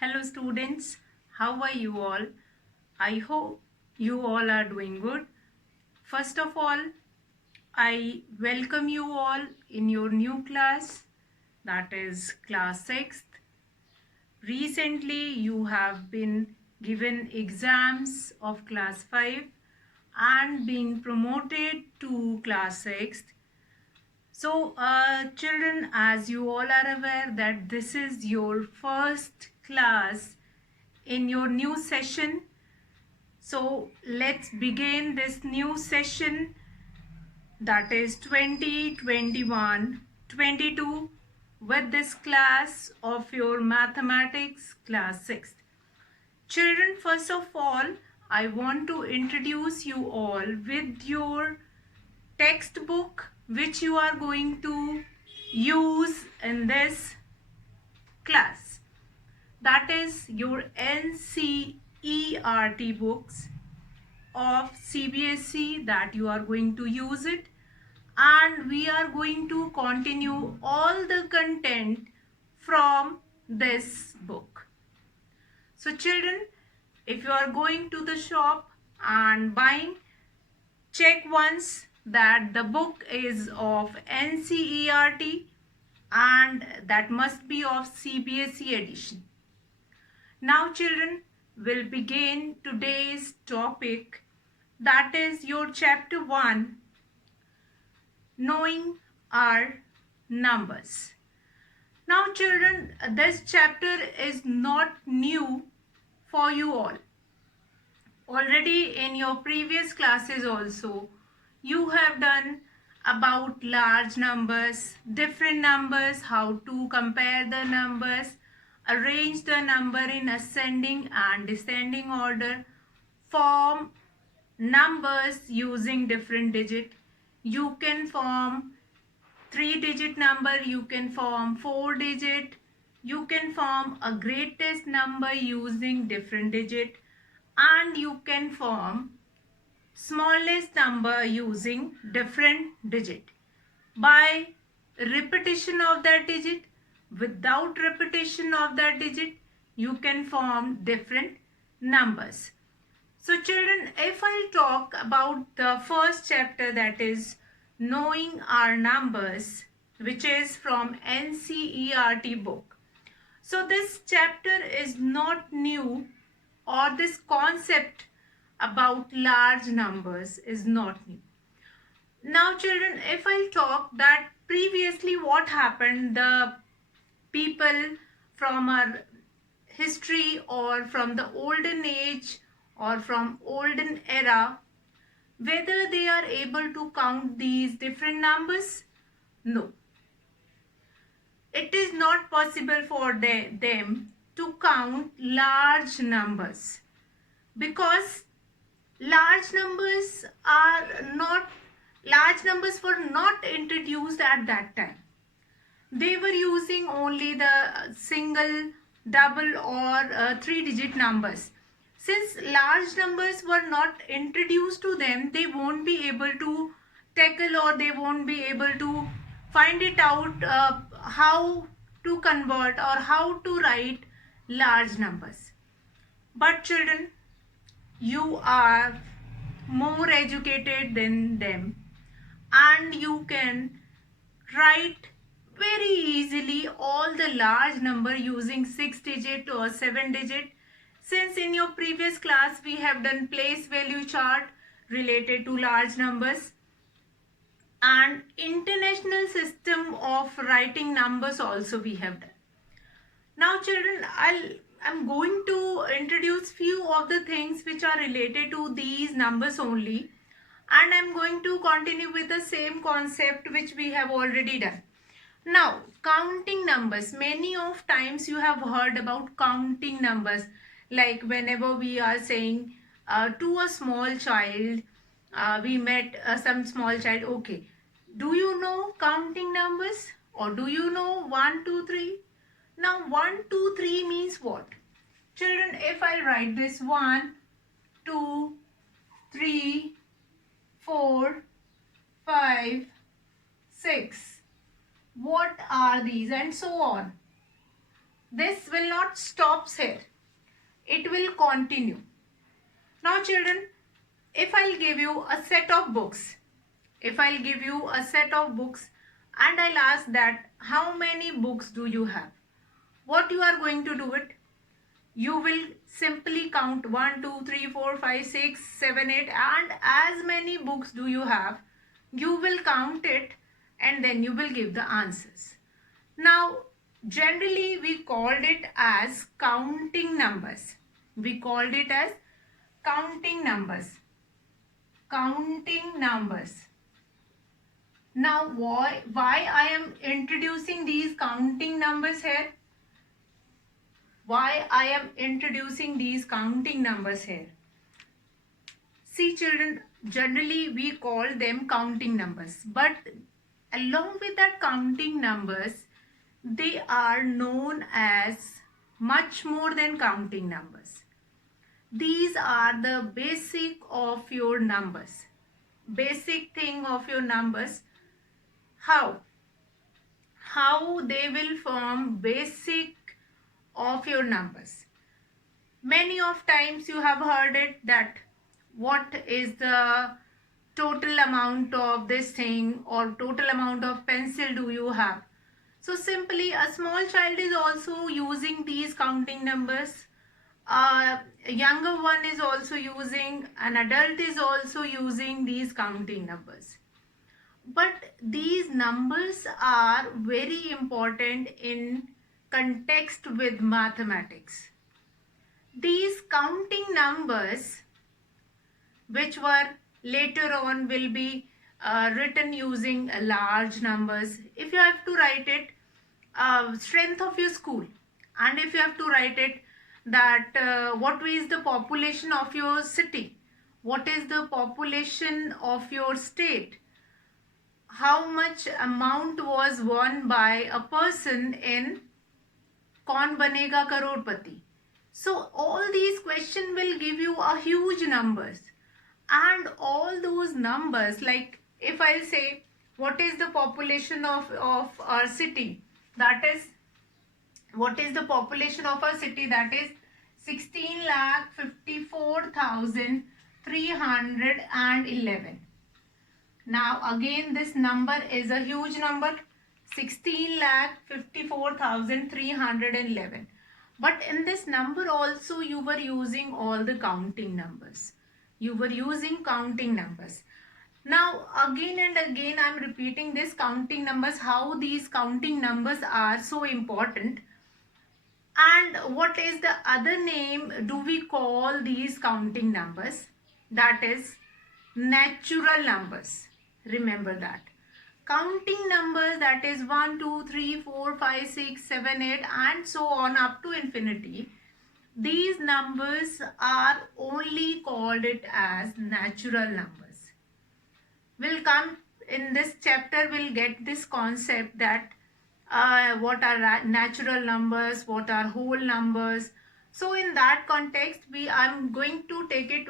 Hello students, how are you all? I hope you all are doing good. First of all, I welcome you all in your new class, that is class 6th. Recently you have been given exams of class 5 and been promoted to class 6th. So children, as you all are aware that this is your first class in your new session. So let's begin this new session, that is 2021-22, with this class of your mathematics class 6th. Children, first of all, I want to introduce you all with your textbook which you are going to use in this class. That is your NCERT books of CBSE that you are going to use it, and we are going to continue all the content from this book. So children, if you are going to the shop and buying, check once that the book is of NCERT and that must be of CBSE edition. Now children, will begin today's topic, that is your chapter 1, knowing our numbers. Now children, this chapter is not new for you all. Already in your previous classes also, you have done about large numbers, different numbers, how to compare the numbers, arrange the number in ascending and descending order, form numbers using different digit. You can form 3-digit number, you can form 4-digit, you can form a greatest number using different digit, and you can form smallest number using different digit. By repetition of that digit, without repetition of that digit, you can form different numbers. So children, if I talk about the first chapter, that is knowing our numbers, which is from NCERT book. So this chapter is not new, or this concept about large numbers is not new. Now children, if I talk that previously what happened, the people from our history or from the olden age or from olden era, whether they are able to count these different numbers? No. It is not possible for them to count large numbers, because large numbers were not introduced at that time. They were using only the single, double or 3-digit numbers. Since large numbers were not introduced to them, they won't be able to tackle, or they won't be able to find it out how to convert or how to write large numbers. But children, you are more educated than them, and you can write very easily all the large number using 6-digit or 7-digit. Since in your previous class we have done place value chart related to large numbers, and international system of writing numbers also we have done. Now children, I'm going to introduce few of the things which are related to these numbers only, and I'm going to continue with the same concept which we have already done. Now, counting numbers. Many of times you have heard about counting numbers, like whenever we are saying to a small child, we met some small child, okay, do you know counting numbers, or do you know 1 2 3? Now 1 2 3 means what? Children, if I write this 1 2 3 4 5 6, what are these, and so on. this will not stop here. It will continue. Now children, if I'll give you a set of books, and I'll ask that how many books do you have? What you are going to do it? You will simply count 1, 2, 3, 4, 5, 6, 7, 8, and as many books do you have, you will count it and then you will give the answers. Now, generally we called it as counting numbers. We called it as counting numbers. Counting numbers. Now, why I am introducing these counting numbers here? Why I am introducing these counting numbers here? See children, generally we call them counting numbers, but along with that counting numbers, they are known as much more than counting numbers. These are the basic of your numbers. Basic thing of your numbers. How they will form basic of your numbers. Many of times you have heard it that what is the total amount of this thing or total amount of pencil do you have. So simply a small child is also using these counting numbers. A younger one is also using, an adult is also using these counting numbers. But these numbers are very important in context with mathematics. These counting numbers, which were later on will be written using large numbers. If you have to write it, strength of your school, and if you have to write it that what is the population of your city, what is the population of your state, how much amount was won by a person in Kaun Banega Karodpati. So all these questions will give you a huge numbers, and all those numbers, like if I say what is the population of our city, that is what is the population of our city, that is 16,54,311. Now again this number is a huge number, 16,54,311. But in this number also you were using all the counting numbers. You were using counting numbers. Now again and again I am repeating this counting numbers, how these counting numbers are so important. And what is the other name do we call these counting numbers? That is natural numbers. Remember that. Counting numbers, that is 1, 2, 3, 4, 5, 6, 7, 8 and so on up to infinity. These numbers are only called it as natural numbers. We'll come in this chapter, we'll get this concept that what are natural numbers, what are whole numbers. So in that context, I'm going to take it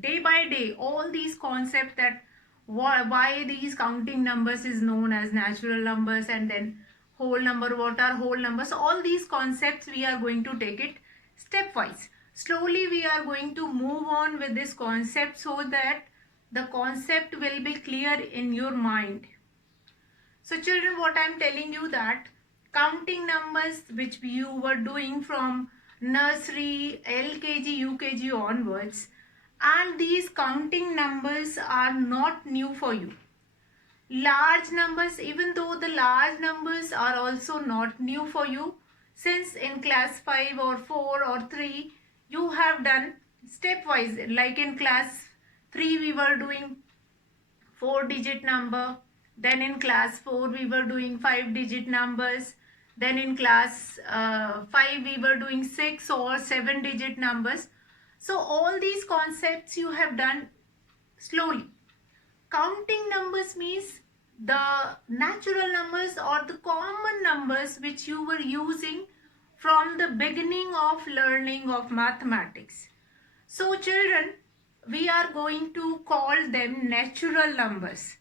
day by day, all these concepts, that why these counting numbers is known as natural numbers, and then whole number, what are whole numbers. So all these concepts we are going to take it stepwise. Slowly we are going to move on with this concept so that the concept will be clear in your mind. So children, what I am telling you, that counting numbers which you were doing from nursery, LKG, UKG onwards, and these counting numbers are not new for you. Large numbers, even though the large numbers are also not new for you, since in class 5 or 4 or 3 you have done stepwise. Like in class 3 we were doing 4-digit number, then in class 4 we were doing 5-digit numbers, then in class 5 we were doing 6 or 7-digit numbers. So all these concepts you have done slowly. Counting numbers means the natural numbers or the common numbers which you were using from the beginning of learning of mathematics. So children, we are going to call them natural numbers.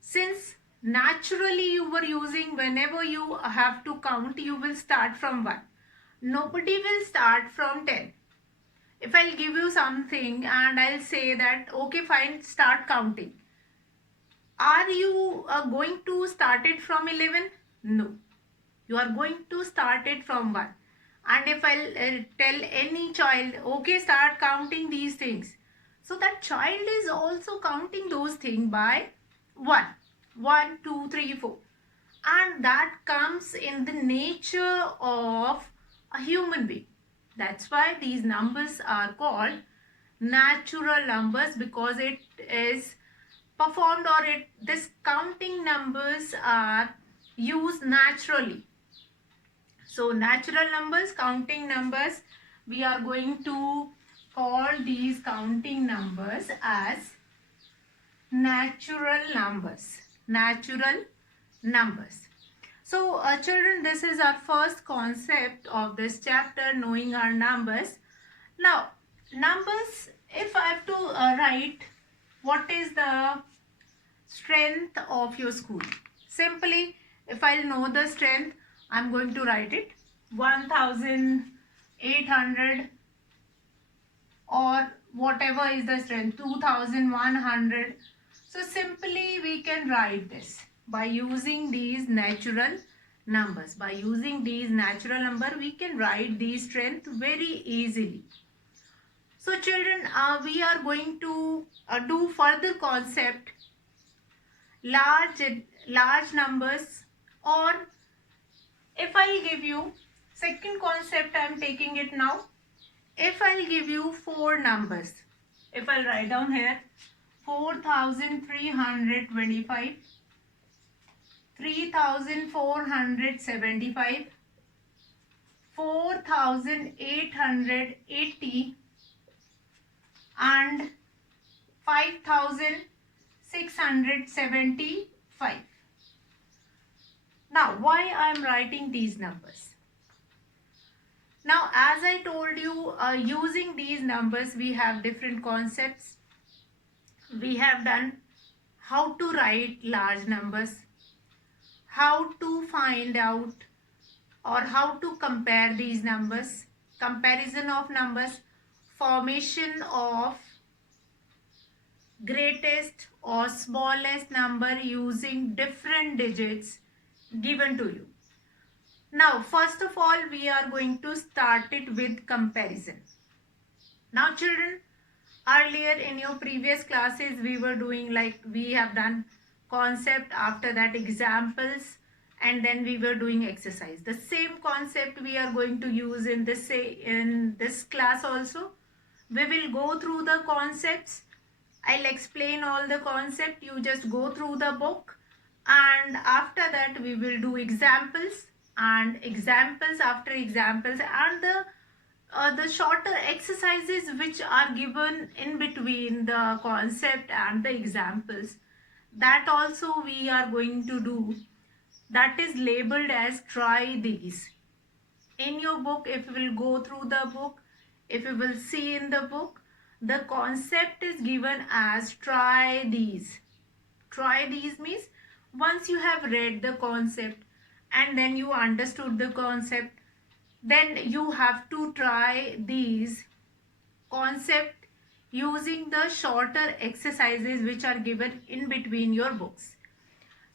Since naturally you were using, whenever you have to count, you will start from 1. Nobody will start from 10. If I'll give you something and I'll say that, okay, fine, start counting. Are you going to start it from 11? No. You are going to start it from 1. And if I'll tell any child, okay, start counting these things, so that child is also counting those things by 1. 1, 2, 3, 4. And that comes in the nature of a human being. That's why these numbers are called natural numbers, because it is performed, or this counting numbers are used naturally. So natural numbers, counting numbers, we are going to call these counting numbers as natural numbers. Natural numbers. So children, this is our first concept of this chapter, knowing our numbers. Now, numbers, if I have to write what is the strength of your school. Simply, if I know the strength, I'm going to write it 1800, or whatever is the strength, 2100. So simply we can write this by using these natural numbers. By using these natural number, we can write the strength very easily. So children, we are going to do further concept, large numbers, or if I'll give you second concept, I'm taking it now. If I'll give you 4 numbers, if I'll write down here 4325, 3475, 4880, and 5675. Now, why I am writing these numbers? Now, as I told you, using these numbers, we have different concepts. We have done how to write large numbers, how to find out or how to compare these numbers, comparison of numbers, formation of greatest or smallest number using different digits given to you. Now, first of all, we are going to start it with comparison. Now, children, earlier in your previous classes, we were doing, like, we have done concept, after that examples, and then we were doing exercise. The same concept we are going to use in this class also. We will go through the concepts. I'll explain all the concept. You just go through the book, and after that we will do examples, and examples after examples, and the shorter exercises which are given in between the concept and the examples, that also we are going to do. That is labeled as try these. In your book, if you will go through the book, if you will see in the book, the concept is given as try these. Try these means once you have read the concept and then you understood the concept, then you have to try these concept using the shorter exercises which are given in between your books.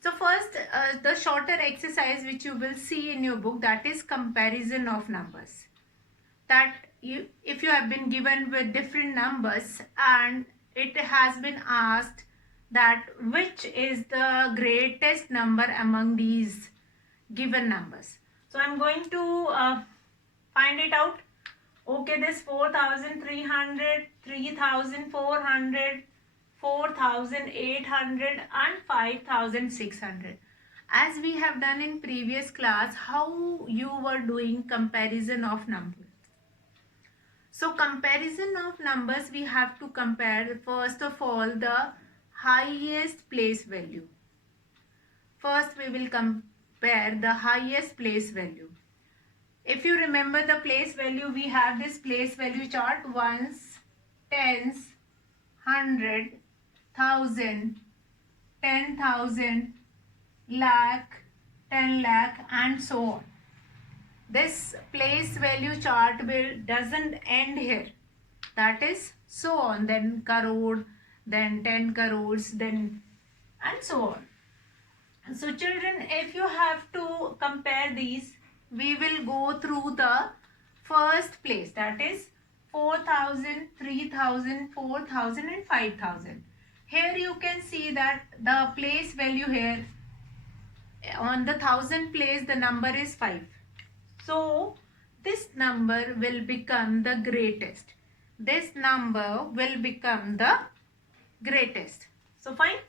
So first, the shorter exercise which you will see in your book, that is comparison of numbers. That if you have been given with different numbers and it has been asked that which is the greatest number among these given numbers. So I'm going to find it out. Okay, this 4300, 3400, 4800 and 5600. As we have done in previous class, how you were doing comparison of numbers. So comparison of numbers, we have to compare first of all the highest place value. First we will compare the highest place value. If you remember the place value, we have this place value chart: ones, tens, 100, 1000, 10,000, lakh, 10 lakh, and so on. This place value chart doesn't end here. That is so on. Then crore, then 10 crores, then and so on. So children, if you have to compare these, we will go through the first place, that is 4,000, 3,000, 4,000 and 5,000. Here you can see that the place value here on the thousand place the number is 5. So this number will become the greatest. This number will become the greatest. So fine.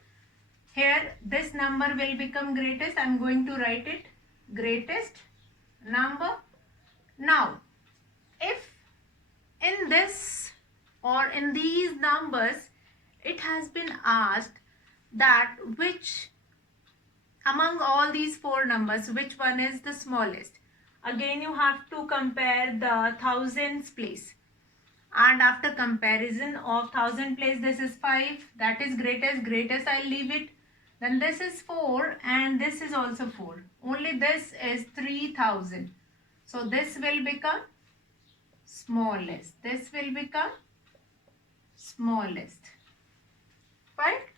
Here this number will become greatest. I am going to write it greatest number. Now if in this or in these numbers it has been asked that which among all these four numbers which one is the smallest, again you have to compare the thousands place, and after comparison of thousand place this is 5, that is greatest, I'll leave it. Then this is 4 and this is also 4, only this is 3,000, so this will become smallest, this will become smallest, right?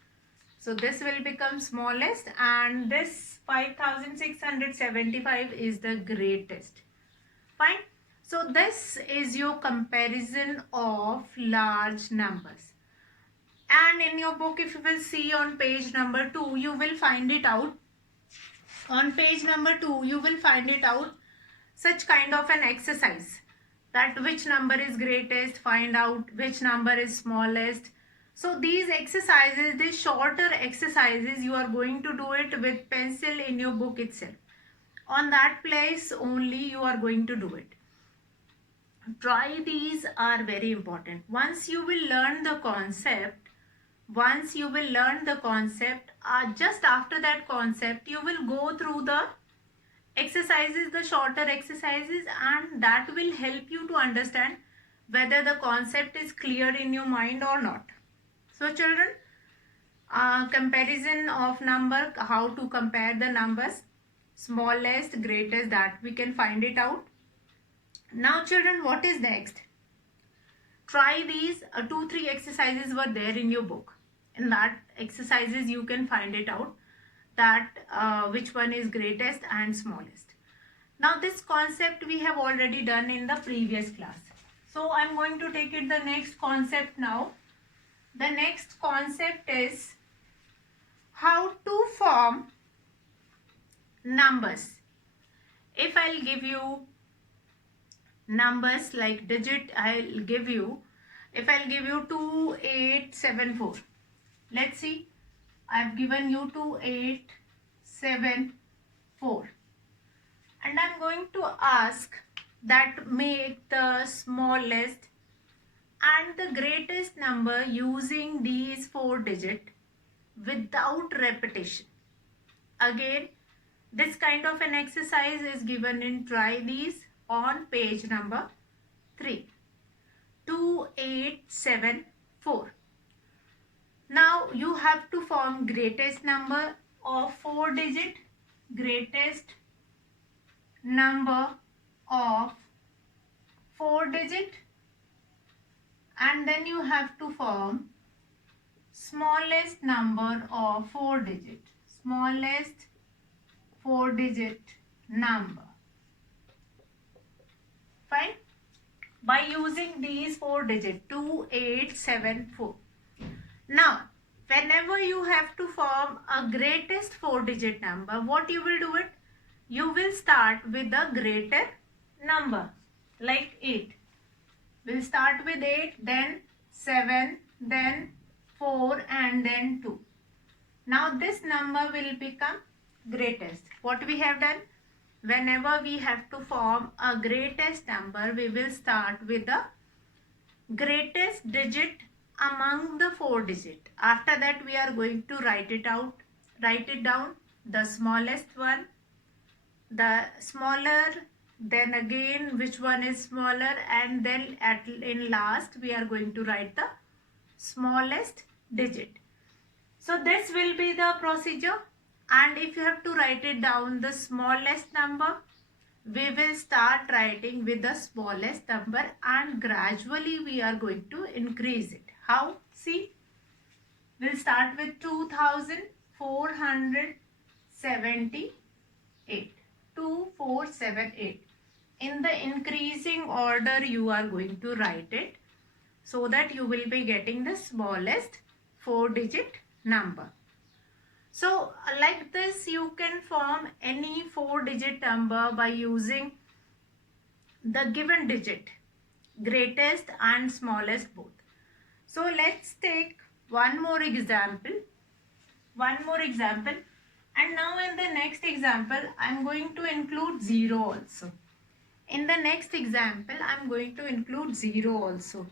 So this will become smallest and this 5,675 is the greatest. Fine. So this is your comparison of large numbers. And in your book, if you will see on page number 2, you will find it out. On page number 2, you will find it out such kind of an exercise, that which number is greatest, find out which number is smallest. So these exercises, these shorter exercises, you are going to do it with pencil in your book itself. On that place only you are going to do it. Try these are very important. Once you will learn the concept, just after that concept, you will go through the exercises, the shorter exercises, and that will help you to understand whether the concept is clear in your mind or not. So children, comparison of number, how to compare the numbers, smallest, greatest, that we can find it out. Now children, what is next? Try these 2-3 exercises were there in your book. In that exercises you can find it out that which one is greatest and smallest. Now this concept we have already done in the previous class. So I am going to take it the next concept now. The next concept is how to form numbers. If I'll give you numbers like digit, I'll give you 2874. Let's see, I've given you 2874 and I'm going to ask that make the smallest and the greatest number using these 4 digits without repetition. Again, this kind of an exercise is given in Try These on page number 3. 2874. Now you have to form greatest number of 4 digit, greatest number of 4 digit, and then you have to form smallest number of 4 digit, smallest 4 digit number. Fine. By using these 4 digits, 2874. Now, whenever you have to form a greatest 4 digit number, what you will do it? You will start with the greater number, like 8. We'll start with 8, then 7, then 4 and then 2. Now this number will become greatest. What we have done? Whenever we have to form a greatest number, we will start with the greatest digit among the 4 digits. After that we are going to write it down, the smallest one, the smaller, then again which one is smaller, and then in last we are going to write the smallest digit. So this will be the procedure. And if you have to write it down the smallest number, we will start writing with the smallest number and gradually we are going to increase it. How? See, we'll start with 2478. 2478. In the increasing order you are going to write it, so that you will be getting the smallest 4-digit number. So like this you can form any 4-digit number by using the given digit, greatest and smallest both. So let's take one more example. And now in the next example I am going to include 0 also. In the next example I am going to include 0 also,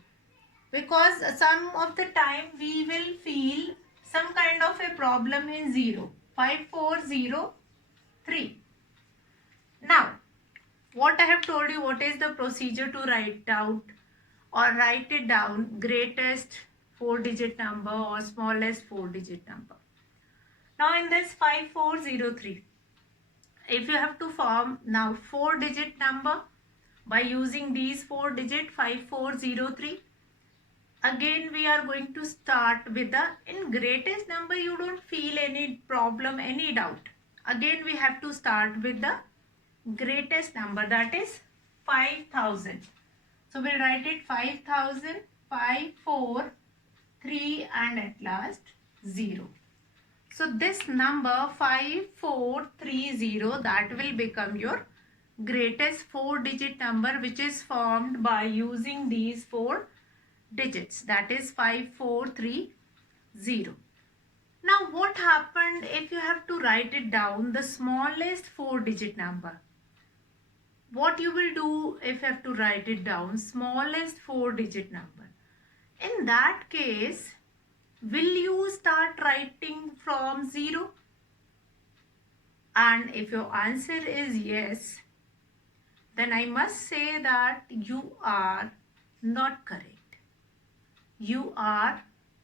because some of the time we will feel some kind of a problem in 0. 5403. Now what I have told you, what is the procedure to write it down greatest 4-digit number or smallest 4-digit number. Now in this 5403, if you have to form now 4-digit number by using these 4 digit 5403, again we are going to start with the, in greatest number you don't feel any problem, any doubt. Again we have to start with the greatest number, that is 5000. So we'll write it 5000, 5, 4, 3 and at last 0. So this number 5430, that will become your greatest 4-digit number, which is formed by using these 4 digits, that is 5430. Now what happened if you have to write it down the smallest 4-digit number? What you will do if you have to write it down smallest 4-digit number? In that case, will you start writing from 0? And if your answer is yes, then I must say that you are not correct. You are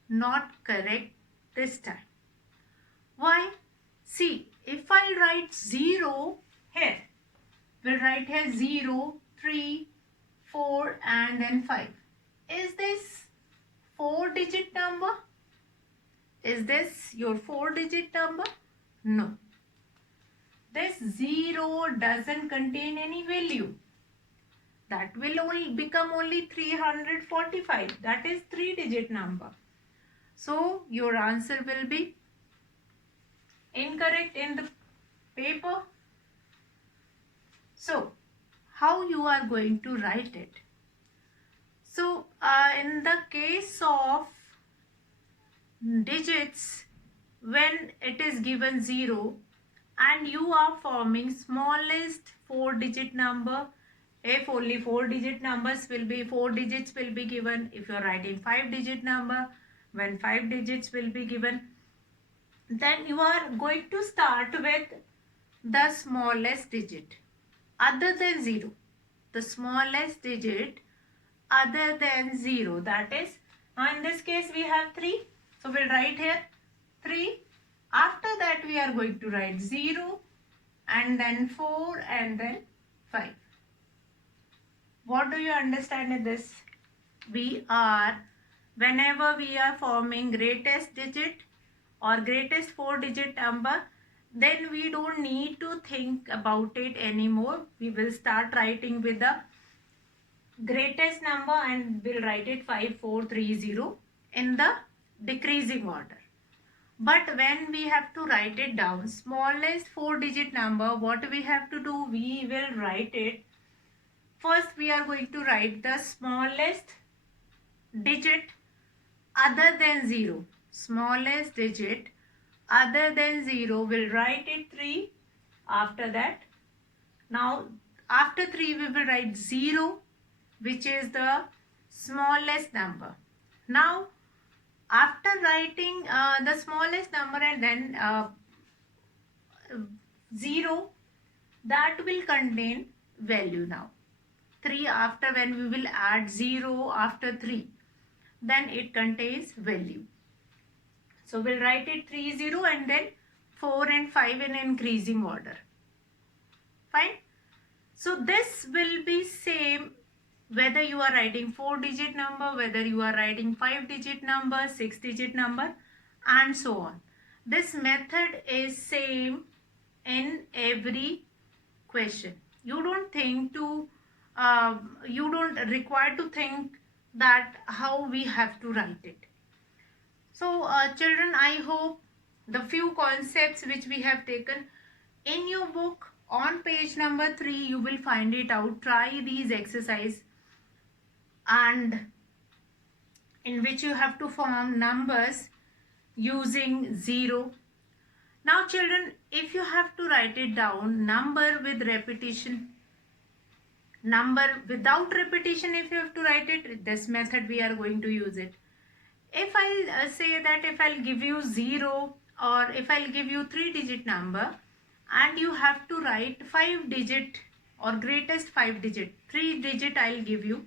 not correct this time. Why? See, if I write 0 here, we'll write here 0, 3, 4 and then 5. Is this 4-digit number? Is this your 4-digit number? No. This 0 doesn't contain any value. That will only become only 345. That is 3-digit number. So your answer will be incorrect in the paper. So how you are going to write it? So in the case of digits, when it is given 0 and you are forming smallest 4-digit number, if only 4 digits will be given. If you are writing 5-digit number, when 5 digits will be given, then you are going to start with the smallest digit other than 0. The smallest digit other than 0, that is, now in this case we have 3. So we'll write here 3. After that we are going to write 0 and then 4 and then 5. What do you understand in this? Whenever we are forming greatest digit or greatest 4-digit number, then we don't need to think about it anymore. We will start writing with the greatest number and we'll write it 5430 in the decreasing order. But when we have to write it down, smallest 4-digit number, what we have to do? We will write it. First, we are going to write the smallest digit other than 0. Smallest digit other than 0, we'll write it 3. After that, now after 3 we will write 0, which is the smallest number. Now after writing the smallest number and then 0, that will contain value. Now 3, after when we will add 0 after 3, then it contains value. So we'll write it 30 and then 4 and 5 in increasing order. Fine. So this will be same whether you are writing 4-digit number, whether you are writing 5-digit number, 6-digit number, and so on. This method is same in every question. You don't think to, you don't require to think that how we have to write it. So children, I hope the few concepts which we have taken in your book on page number 3, you will find it out. Try these exercise, and in which you have to form numbers using 0. Now children, if you have to write it down, number with repetition, number without repetition, if you have to write it, this method we are going to use it. If I'll say that if I'll give you 0, or if I'll give you 3-digit number, and you have to write 5-digit or greatest 5-digit, 3-digit I'll give you,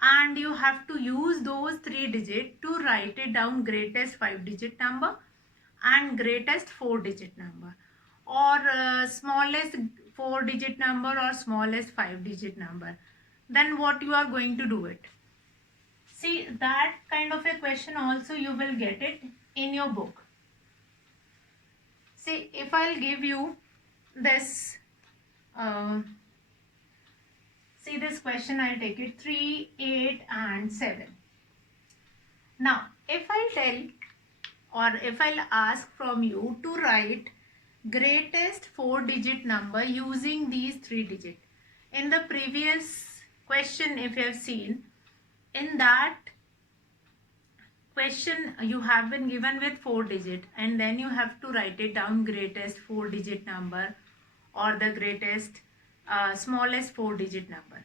and you have to use those 3-digit to write it down greatest 5-digit number and greatest 4-digit number, or smallest 4-digit number or smallest 5-digit number. Then what you are going to do it? See, that kind of a question also you will get it in your book. See, if I'll give you this, see this question, I'll take it 3, 8 and 7. Now, if I tell, or if I'll ask from you to write greatest 4-digit number using these 3-digit. In the previous question, if you have seen, in that question you have been given with 4-digit, and then you have to write it down greatest 4-digit number or the greatest smallest 4-digit number.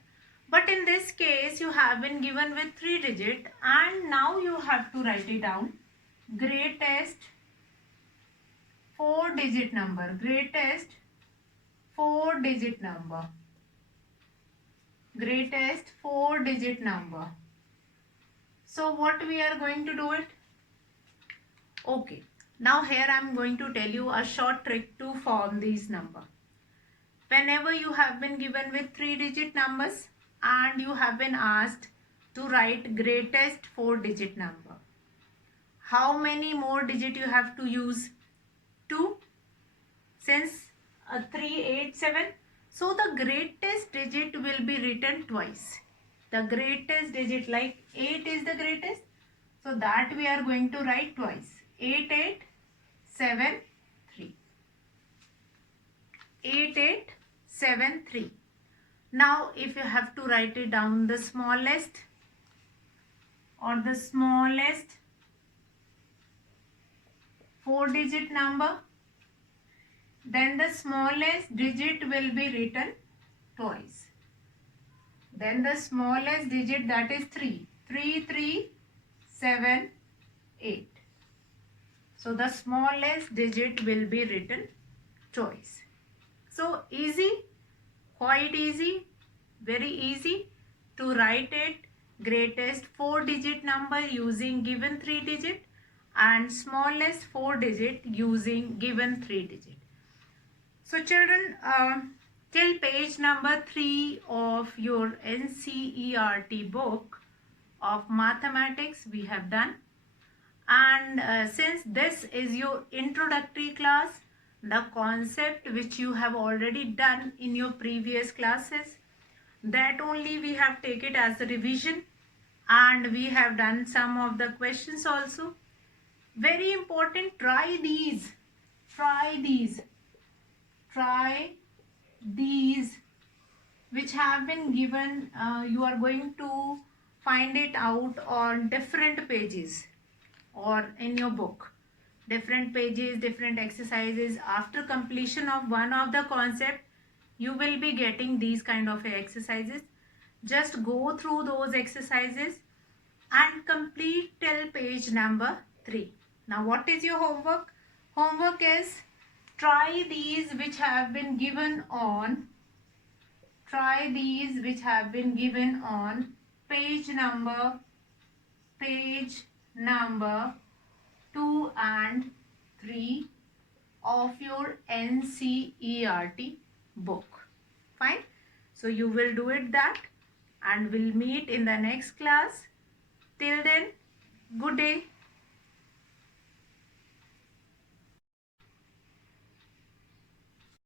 But in this case you have been given with 3-digit, and now you have to write it down greatest 4-digit number, greatest 4-digit number, greatest 4-digit number. So what we are going to do it? Okay, now here I am going to tell you a short trick to form these number. Whenever you have been given with 3-digit numbers and you have been asked to write greatest 4-digit number, how many more digit you have to use? 2. Since 3, 8, 7. So the greatest digit will be written twice. The greatest digit, like 8 is the greatest, so that we are going to write twice. 8, 8, 7, 3. 8, 8, 7, 3. Now if you have to write it down, the smallest or the smallest 4-digit number, then the smallest digit will be written twice. Then the smallest digit, that is 3. 3, 3, 7, 8. So the smallest digit will be written twice. So easy, quite easy, very easy to write it greatest 4-digit number using given 3-digit and smallest 4-digit using given 3-digit. So children, till page number 3 of your NCERT book of mathematics we have done, and since this is your introductory class, the concept which you have already done in your previous classes, that only we have taken it as a revision, and we have done some of the questions also. Very important, try these which have been given. You are going to find it out on different pages or in your book, different pages, different exercises. After completion of one of the concept, you will be getting these kind of exercises. Just go through those exercises and complete till page number 3. Now what is your homework? Homework is try these which have been given on page number 2 and 3 of your NCERT book. Fine. So you will do it that, and we'll meet in the next class. Till then,